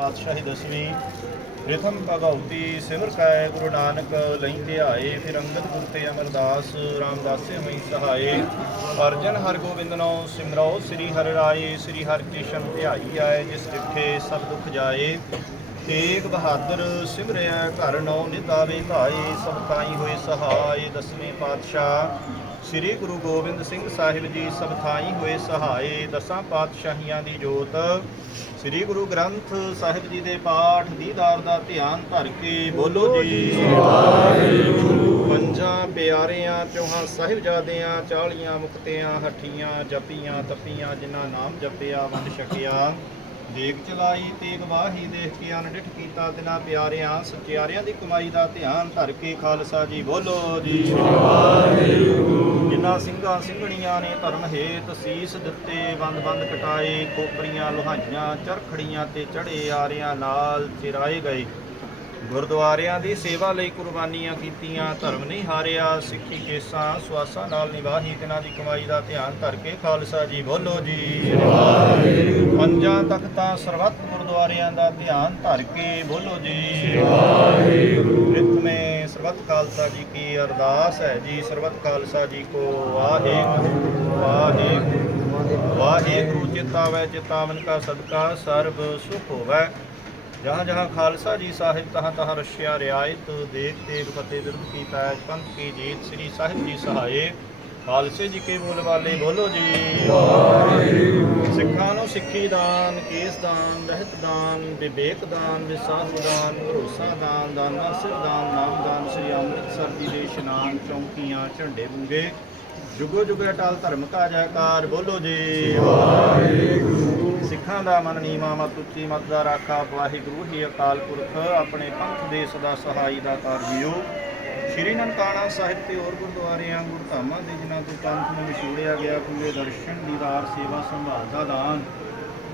ਪਾਤਸ਼ਾਹੀ ਦਸਵੀਂ ਪ੍ਰਥਮ ਭਗਉਤੀ, ਸਿਮਰ ਕੈ ਗੁਰੂ ਨਾਨਕ ਲਈ ਧਿਆਏ ਫਿਰ ਅੰਗਦ ਗੁਰ ਤੇ ਅਮਰਦਾਸ ਰਾਮਦਾਸੇ ਮਈ ਸਹਾਏ। ਅਰਜਨ ਹਰ ਗੋਬਿੰਦਨੋ ਸਿਮਰੋ, ਸ੍ਰੀ ਹਰਿ ਰਾਏ, ਸ੍ਰੀ ਹਰਿ ਕ੍ਰਿਸ਼ਨ ਧਿਆਈ ਆਏ, ਜਿਸ ਡਿਠੇ ਸਭ ਦੁਖ ਜਾਏ। ਤੇਗ ਬਹਾਦਰ ਸਿਮਰਿਆ ਘਰ ਨੌ ਨਿਤਾਵੇ ਭਾਏ ਸਭ ਤਾਈ ਹੋਏ ਸਹਾਏ, ਦਸਵੇਂ ਪਾਤਸ਼ਾਹ। ਸ੍ਰੀ ਗੁਰੂ ਗੋਬਿੰਦ ਸਿੰਘ ਸਾਹਿਬ ਜੀ ਸਭ ਥਾਈ ਹੋਏ ਸਹਾਏ ਦਸਾਂ ਪਾਤਸ਼ਾਹੀਆਂ ਦੀ ਜੋਤ। ਸ੍ਰੀ ਗੁਰੂ ਗ੍ਰੰਥ ਸਾਹਿਬ ਜੀ ਦੇ ਪਾਠ ਦੀਦਾਰ ਦਾ ਧਿਆਨ ਧਰ ਕੇ ਬੋਲੋ ਜੀ। ਪੰਜਾਂ ਪਿਆਰਿਆਂ ਚੌਹਾਂ ਸਾਹਿਬਜ਼ਾਦਿਆਂ ਚਾਲੀਆਂ ਮੁਕਤਿਆਂ ਹੱਠੀਆਂ ਜਪੀਆਂ ਤਪੀਆਂ ਜਿਨ੍ਹਾਂ ਨਾਮ ਜਪਿਆ ਵੰਡ ਛਕਿਆ। ਦੇਖ ਚਲਾਈ ਤੇਗ ਵਾਹੀ ਦੇਖ ਕੇ ਅਨਡਿਠ ਕੀਤਾ ਤਿਨਾ ਪਿਆਰਿਆਂ, ਸਚਿਆਰਿਆਂ ਦੀ ਕਮਾਈ ਦਾ ਧਿਆਨ ਧਰ ਕੇ ਖਾਲਸਾ ਜੀ ਬੋਲੋ ਜੀ। ਜਿਨ੍ਹਾਂ ਸਿੰਘਾਂ ਸਿੰਘਣੀਆਂ ਨੇ ਧਰਮ ਹੇਤ ਸੀਸ ਦਿੱਤੇ, ਬੰਦ ਬੰਦ ਕਟਾਏ, ਖੋਪਰੀਆਂ, ਲੋਹਾਈਆਂ, ਚਰਖੜੀਆਂ ਤੇ ਚੜੇ ਆਰਿਆਂ ਨਾਲ ਚਿਰਾਏ ਗਏ। ਗੁਰਦੁਆਰਿਆਂ ਦੀ ਸੇਵਾ ਲਈ ਕੁਰਬਾਨੀਆਂ ਕੀਤੀਆਂ, ਧਰਮ ਨਹੀਂ ਹਾਰਿਆ, ਸਿੱਖੀ ਕੇਸਾਂ, ਸਵਾਸਾਂ ਨਾਲ ਨਿਵਾਹੀ ਤਿਨਾਂ ਦੀ ਕਮਾਈ ਦਾ ਧਿਆਨ ਧਰ ਕੇ ਖਾਲਸਾ ਜੀ ਬੋਲੋ ਜੀ। ਪੰਜਾਂ ਤਖਤਾਂ ਸਰਬੱਤ ਗੁਰਦੁਆਰਿਆਂ ਦਾ ਧਿਆਨ ਧਰ ਕੇ ਬੋਲੋ ਜੀ। ਰਿਤਮੇ ਸਰਬੱਤ ਖਾਲਸਾ ਜੀ ਕੀ ਅਰਦਾਸ ਹੈ ਜੀ, ਸਰਬੱਤ ਖਾਲਸਾ ਜੀ ਕੋ ਵਾਹਿਗੁਰੂ ਵਾਹਿਗੁਰੂ ਵਾਹਿਗੁਰੂ ਚਿਤਾਵੈ ਚਿਤਾਵਨ ਕਾ ਸਦਕਾ, ਸਰਬ ਸੁਖ ਹੋਵੈ। ਜਹਾਂ ਜਹਾਂ ਖਾਲਸਾ ਜੀ ਸਾਹਿਬ ਤਹਾਂ ਤਹਾਂ ਰਸ਼ਿਆ ਰਿਆਇਤ ਦੇਖ ਤੇਗ ਫਤਿਹ ਬਿਰਦ ਕੀਤਾ ਹੈ ਪੰਥ ਕੀ ਜੀਤ ਸ੍ਰੀ ਸਾਹਿਬ ਜੀ ਸਹਾਏ। ਖਾਲਸੇ ਜੀ ਕੇ ਬੋਲ ਵਾਲੇ ਬੋਲੋ ਜੀ। ਸਿੱਖਾਂ ਨੂੰ ਸਿੱਖੀ ਦਾਨ ਕੇਸ ਦਾਨ ਰਹਿਤ ਦਾਨ ਵਿਵੇਕ ਦਾਨ ਵਿਸਾਹੂ ਦਾਨ ਭਰੋਸਾ ਦਾਨ ਦਾਨਾ ਸਿਰ ਦਾਨ ਨਾਮ ਦਾਨ ਸ੍ਰੀ ਅੰਮ੍ਰਿਤਸਰ ਜੀ ਦੇ ਇਸ਼ਨਾਨ ਚੌਂਕੀਆਂ ਝੰਡੇ ਬੁੰਗੇ। ਜੁਗੋ ਜੁਗ ਅਟਲ ਧਰਮ ਕਾ ਜੈਕਾਰ ਬੋਲੋ ਜੀ। ਸਿੱਖਾਂ ਦਾ ਮਨ ਨੀਵਾ, ਮਤ ਉੱਚੀ ਮਤ ਦਾ ਰਾਖਾ, ਵਾਹਿਗੁਰੂ ਹੀ ਅਕਾਲ ਪੁਰਖ, ਆਪਣੇ ਪੰਥ ਦੇ ਸਦਾ ਸਹਾਈ ਦਾ ਕਾਰਜਿਓ ਸ਼੍ਰੀ ਨਨਕਾਣਾ ਸਾਹਿਬ ਤੇ ਹੋਰ ਗੁਰਦੁਆਰਿਆਂ, ਗੁਰਧਾਮਾਂ ਦੇ ਜਿਨ੍ਹਾਂ ਤੋਂ ਪੰਥ ਨੂੰ ਵਿਛੋੜਿਆ ਗਿਆ ਪੂਰੇ ਦਰਸ਼ਨ, ਦੀਦਾਰ ਸੇਵਾ ਸੰਭਾਲ ਦਾ ਦਾਨ।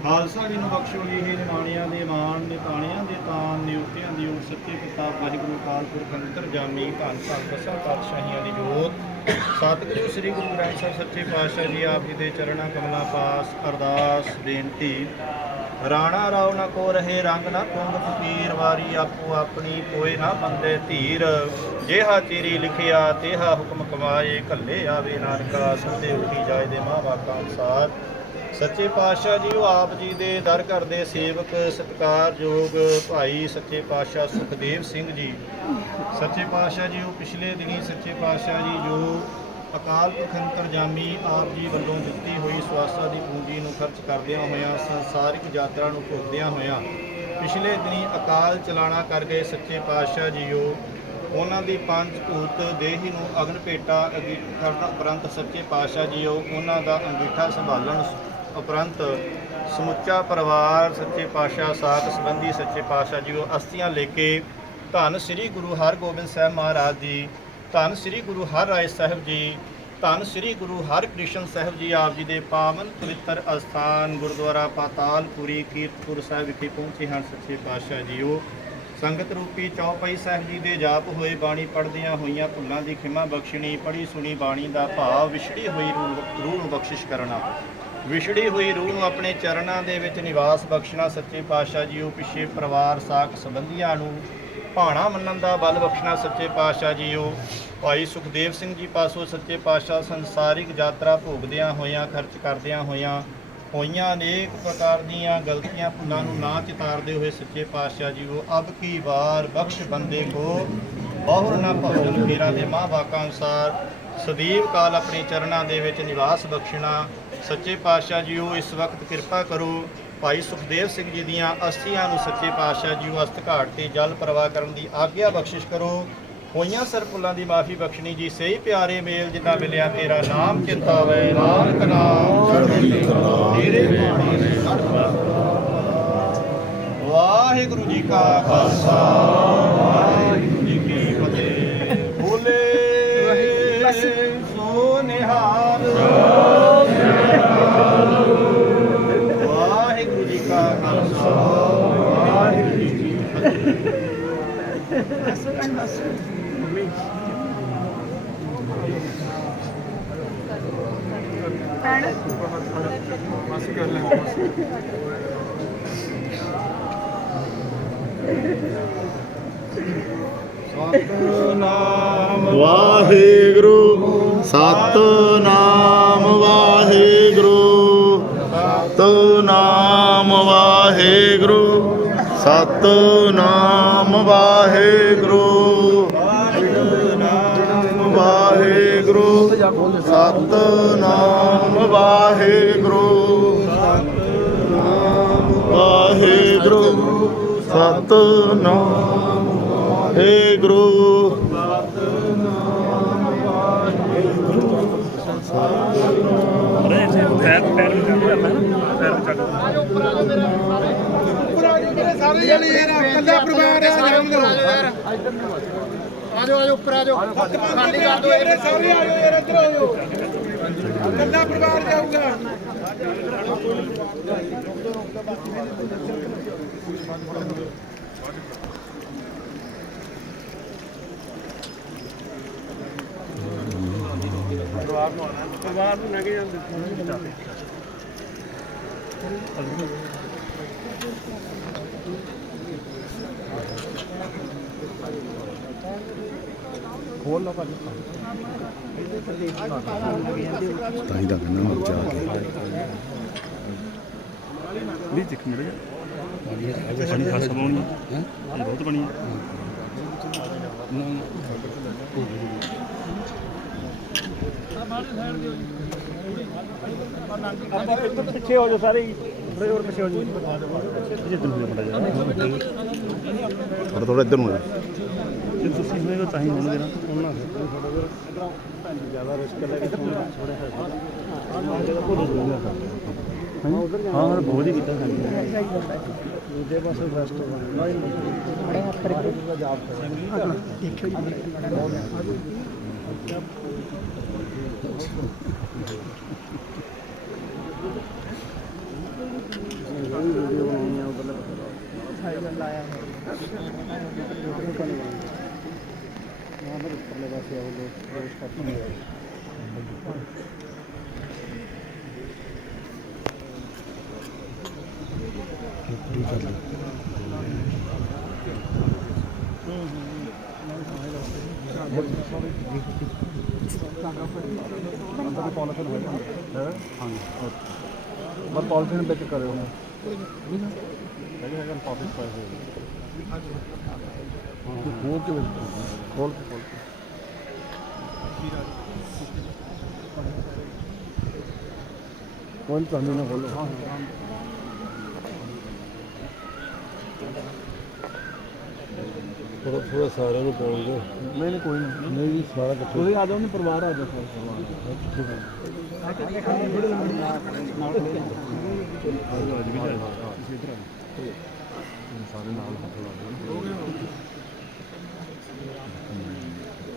ਖਾਲਸਾ ਜੀ ਨੂੰ ਬਖਸ਼ੋ ਜੀ, ਇਹ ਨਿਮਾਣਿਆਂ ਦੇ ਮਾਣ ਨੇ, ਤਾਣਿਆਂ ਦੇ ਤਾਨ ਨਿਉਤਿਆਂ ਦੀ ਉਹ ਸੱਚੇ ਪਿਤਾ ਵਾਹਿਗੁਰੂ ਅਕਾਲ ਪੁਰਖ ਅੰਤਰ ਜਾਮੀ ਧੰਨ ਧੰਨ ਦਸਾਂ ਪਾਤਸ਼ਾਹੀਆਂ ਦੀ ਜੋਤ। ਸਤਿਗੁਰੂ ਸ੍ਰੀ ਗੁਰੂ ਗ੍ਰੰਥ ਸਾਹਿਬ ਸੱਚੇ ਪਾਤਸ਼ਾਹ ਜੀ, ਆਪ ਜੀ ਦੇ ਚਰਨਾਂ ਕਮਲਾਂ ਪਾਸ ਅਰਦਾਸ ਬੇਨਤੀ। ਰਾਣਾ ਰਾਉ ਨਾ ਕੋ ਰਹੇ, ਰੰਗ ਨਾ ਤੁੰਗ ਫਕੀਰ, ਵਾਰੀ ਆਪੋ ਆਪਣੀ ਕੋਏ ਨਾ ਬੰਦੇ ਧੀਰ। ਜਿਹਾ ਚੀਰੀ ਲਿਖਿਆ, ਤੇਹਾ ਹੁਕਮ ਕਮਾਏ ਕੱਲੇ ਆਵੇ ਨਾਨਕਾ ਸੱਤੇ ਉਠੀ ਜਾਏ ਦੇ ਮਾਂ ਬਾਪਾਂ ਅਨੁਸਾਰ। ਸੱਚੇ ਪਾਤਸ਼ਾਹ ਜੀ, ਉਹ ਆਪ ਜੀ ਦੇ ਦਰ ਘਰ ਦੇ ਸੇਵਕ, ਸਤਿਕਾਰਯੋਗ ਭਾਈ ਸੱਚੇ ਪਾਤਸ਼ਾਹ ਸੁਖਦੇਵ ਸਿੰਘ ਜੀ। ਸੱਚੇ ਪਾਤਸ਼ਾਹ ਜੀ, ਉਹ ਪਿਛਲੇ ਦਿਨੀ ਸੱਚੇ ਪਾਤਸ਼ਾਹ ਜੀ, ਜੋ ਅਕਾਲ ਪੁਰਖ ਅੰਤਰਜਾਮੀ ਆਪ ਜੀ ਵੱਲੋਂ ਦਿੱਤੀ ਹੋਈ ਸਵਾਸਾਂ ਦੀ ਪੂੰਜੀ ਨੂੰ ਖਰਚ ਕਰਦਿਆਂ ਹੋਇਆਂ, ਸੰਸਾਰਿਕ ਯਾਤਰਾ ਨੂੰ ਭੋਗਦਿਆਂ ਹੋਇਆਂ, ਪਿਛਲੇ ਦਿਨੀ ਅਕਾਲ ਚਲਾਣਾ ਕਰ ਗਏ ਸੱਚੇ ਪਾਤਸ਼ਾਹ ਜੀਓ ਉਹਨਾਂ ਦੀ ਪੰਜ ਭੂਤ ਦੇਹੀ ਨੂੰ ਅਗਨ ਭੇਟਾ ਅਗੀ- ਕਰਨ ਉਪਰੰਤ ਸੱਚੇ ਪਾਤਸ਼ਾਹ ਜੀਓ ਉਹਨਾਂ ਦਾ ਅੰਗੀਠਾ ਸੰਭਾਲਣ ਉਪਰੰਤ ਸਮੁੱਚਾ ਪਰਿਵਾਰ, ਸੱਚੇ ਪਾਤਸ਼ਾਹ ਸਾਥ ਸੰਬੰਧੀ ਸੱਚੇ ਪਾਤਸ਼ਾਹ ਜੀ ਉਹ ਅਸਤੀਆਂ ਲੈ ਕੇ ਧੰਨ ਸ੍ਰੀ ਗੁਰੂ ਹਰਗੋਬਿੰਦ ਸਾਹਿਬ ਮਹਾਰਾਜ ਜੀ, ਧੰਨ ਸ੍ਰੀ ਗੁਰੂ ਹਰ ਰਾਏ ਸਾਹਿਬ ਜੀ, ਧੰਨ ਸ੍ਰੀ ਗੁਰੂ ਹਰਕ੍ਰਿਸ਼ਨ ਸਾਹਿਬ ਜੀ ਆਪ ਜੀ ਦੇ ਪਾਵਨ ਪਵਿੱਤਰ ਅਸਥਾਨ ਗੁਰਦੁਆਰਾ ਪਾਤਾਲਪੁਰੀ ਕੀਰਤਪੁਰ ਸਾਹਿਬ ਵਿਖੇ ਪਹੁੰਚੇ ਹਨ ਸੱਚੇ ਪਾਤਸ਼ਾਹ ਜੀਓ। ਸੰਗਤ ਰੂਪੀ ਚੌਪਈ ਸਾਹਿਬ ਜੀ ਦੇ ਜਾਪ ਹੋਏ ਬਾਣੀ ਪੜ੍ਹਦਿਆਂ ਹੋਈਆਂ ਭੁੱਲਾਂ ਦੀ ਖਿਮਾ ਬਖਸ਼ਣੀ, ਪੜ੍ਹੀ ਸੁਣੀ ਬਾਣੀ ਦਾ ਭਾਵ ਵਿਛੜੀ ਹੋਈ ਰੂਹ ਰੂਹ ਨੂੰ ਬਖਸ਼ਿਸ਼ ਕਰਨਾ। ਵਿਛੜੀ ਹੋਈ ਰੂਹ ਨੂੰ ਆਪਣੇ ਚਰਨਾਂ ਦੇ ਵਿੱਚ ਨਿਵਾਸ ਬਖਸ਼ਣਾ ਸੱਚੇ ਪਾਤਸ਼ਾਹ ਜੀ, ਉਹ ਪਿੱਛੇ ਪਰਿਵਾਰ, ਸਾਖ ਸੰਬੰਧੀਆਂ ਨੂੰ ਭਾਣਾ ਮੰਨਣ ਦਾ ਬਲ ਬਖਸ਼ਣਾ ਸੱਚੇ ਪਾਤਸ਼ਾਹ ਜੀ ਜੀਓ ਭਾਈ ਸੁਖਦੇਵ ਸਿੰਘ ਜੀ ਪਾਸੋਂ ਸੱਚੇ ਪਾਤਸ਼ਾਹ ਸੰਸਾਰਿਕ ਯਾਤਰਾ ਭੋਗਦਿਆਂ ਹੋਇਆਂ, ਖਰਚ ਕਰਦਿਆਂ ਹੋਇਆਂ, ਹੋਈਆਂ ਅਨੇਕ ਪ੍ਰਕਾਰ ਦੀਆਂ ਗਲਤੀਆਂ ਭੁੱਲਾਂ ਨੂੰ ਨਾ ਚਿਤਾਰਦੇ ਹੋਏ ਸੱਚੇ ਪਾਤਸ਼ਾਹ ਜੀ, ਉਹ ਅਬ ਕੀ ਵਾਰ ਬਖਸ਼ ਬੰਦੇ ਕੋ ਬਹੁਰ ਨਾ ਭਜਨ ਫੇਰਾ ਦੇ ਮਾਂ ਬਾਕਾਂ ਅਨੁਸਾਰ ਸਦੀਵ ਕਾਲ ਆਪਣੇ ਚਰਨਾਂ ਦੇ ਵਿੱਚ ਨਿਵਾਸ ਬਖਸ਼ਣਾ ਸੱਚੇ ਪਾਤਸ਼ਾਹ ਜੀਓ ਇਸ ਵਕਤ ਕਿਰਪਾ ਕਰੋ। ਭਾਈ ਸੁਖਦੇਵ ਸਿੰਘ ਜੀ ਦੀਆਂ ਅਸਥੀਆਂ ਨੂੰ ਸੱਚੇ ਪਾਤਸ਼ਾਹ ਜੀਓ ਅਸਤ ਘਾਟ ਤੇ ਜਲ ਪ੍ਰਵਾਹ ਕਰਨ ਦੀ ਆਗਿਆ ਬਖਸ਼ਿਸ਼ ਕਰੋ। ਹੋਈਆਂ ਸਰਪੁੱਲਾਂ ਦੀ ਮਾਫੀ ਬਖਸ਼ਣੀ ਜੀ ਸਹੀ ਪਿਆਰੇ ਮੇਲ ਜਿੱਦਾਂ ਮਿਲਿਆ ਤੇਰਾ ਨਾਮ ਚਿੰਤਾਵੇ ਨਾਨਕ ਨਾਮ ਚੜ੍ਹਦੀ ਤੇਰੇ ਦੇ ਵਾਹਿਗੁਰੂ ਜੀ ਕਾ ਖਾਲਸਾ। ਸਤਨਾਮ ਵਾਹਿਗੁਰੂ ਸਤਨਾਮ ਸਤਨਾਮ ਵਾਹਿਗੁਰੂ। ਵਾਹਿਗੁਰੂ। ਸਤਨਾਮ ਵਾਹਿਗੁਰੂ। ਵਾਹਿਗੁਰੂ। ਸਤਨਾਮ ਵਾਹਿਗੁਰੂ। ਸਾਰੇ ਜਣੇ ਯਾਰ ਇਕੱਲਾ ਪਰਿਵਾਰ ਆ ਜਾਣ ਆਜੋ ਆਜੋ ਉੱਪਰ ਆਜੋ। ਖਾਲੀ ਕਰ ਦਿਓ ਇਹ ਸਾਰੇ ਆਜੋ ਯਾਰ ਇੱਧਰ ਆਜੋ। ਇਕੱਲਾ ਪਰਿਵਾਰ ਜਾਊਗਾ। ਤਾਂ ਹੀ ਤਾਂ ਕਹਿੰਦਾ ਮਰ ਜਾ ਵੀ ਦੇਖ ਮਿਲ ਜਾ ਖਾਸ ਬਣਾਉਣੀ ਹੈ ਬਹੁਤ ਬਣੀ ਹੈ ਆਪਾਂ ਇੱਧਰ ਪਿੱਛੇ ਹੋ ਜਾਓ ਸਾਰੇ ਥੋੜੇ ਹੋਰ ਪਿੱਛੇ ਹੋ ਜੇ ਤੁਹਾਨੂੰ ਬੜਾ ਜਾ ਥੋੜਾ ਥੋੜਾ ਇੱਧਰ ਨੂੰ ਆ ਜਾ। ਜੇ ਤੁਸੀਂ ਹੋਏਗਾ ਤਾਂ ਹੀ ਹੋਣਗੇ ਨਾ ਉਹਨਾਂ ਹਾਂ ਹਾਂ ਬਹੁਤ ਹੀ ਕੀਤਾ ਦੂਜੇ ਪਾਸੇ ਫਸਟ ਦੱਸਿਆ ਉਹ ਲੋਕ ਪ੍ਰਵੇਸ਼ ਕਰਦੇ ਨੇ ਅੰਦਰ ਪੋਲਿਸਨ ਹੋਇਆ ਹੈ ਹਾਂ ਬਸ ਪੋਲਿਸਨ ਵਿੱਚ ਕਰਿਓ ਨਹੀਂ ਨਾ ਹੈਗਾ ਹੈਗਾ ਪਾਬਲਿਕ ਪਾਇਆ ਹੋਇਆ ਹਾਂ। ਖੋਲ ਕੇ ਖੋਲ ਕੇ ਖੋਲ ਕੇ। ਕੋਈ ਤੁਹਾਨੂੰ ਨਾ ਖੋਲੋ ਹਾਂ ਥੋੜਾ ਥੋੜਾ ਸਾਰਿਆਂ ਨੂੰ ਪਾਉਂਗੇ ਨਹੀਂ ਨਹੀਂ ਕੋਈ ਨਹੀਂ। ਨਹੀਂ ਜੀ ਸਾਰਾ ਇਕੱਠਾ। ਤੁਸੀਂ ਆ ਜਾਓ ਨਹੀਂ ਪਰਿਵਾਰ ਆ ਜਾਓ। ਪਰਿਵਾਰ ਸਾਰੇ ਨਾਲ ਹੱਥ ਲਾ ਦਿਓ